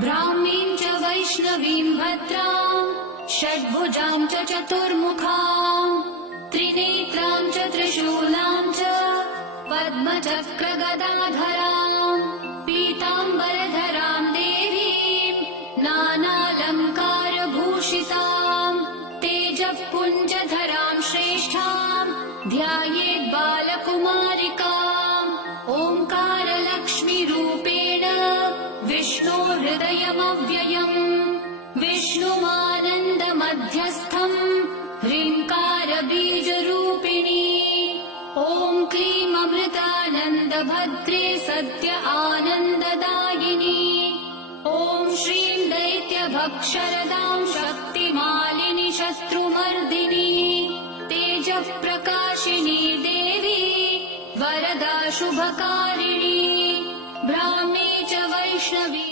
ब्राह्मीं च वैष्णवीं भद्रां षड्भुजां च चतुर्मुखां त्रिनेत्रां च त्रिशूलां च पद्मचक्रगदाधरां पीताम्बरधरां देवीं नानालङ्कारभूषितां तेजःपुञ्जधरां श्रेष्ठां ध्यायेत् बालकुमारिकाम् ओङ्कारलक्ष्मीरूपेण विष्णोर्हृदयमव्ययम् विष्णुमानन्दमध्यस्थम् ह्रीङ्कारबीजरूपिणी ॐ क्लीं अमृतानन्दभद्रे सत्य आनन्ददायिनी ॐ श्रीं दैत्यभक्षरदां शक्तिमालिनि शत्रुमर्दिनी तेजःप्रकाशिनी देवी वरदा शुभकारिणी ब्राह्मी च वैष्णवी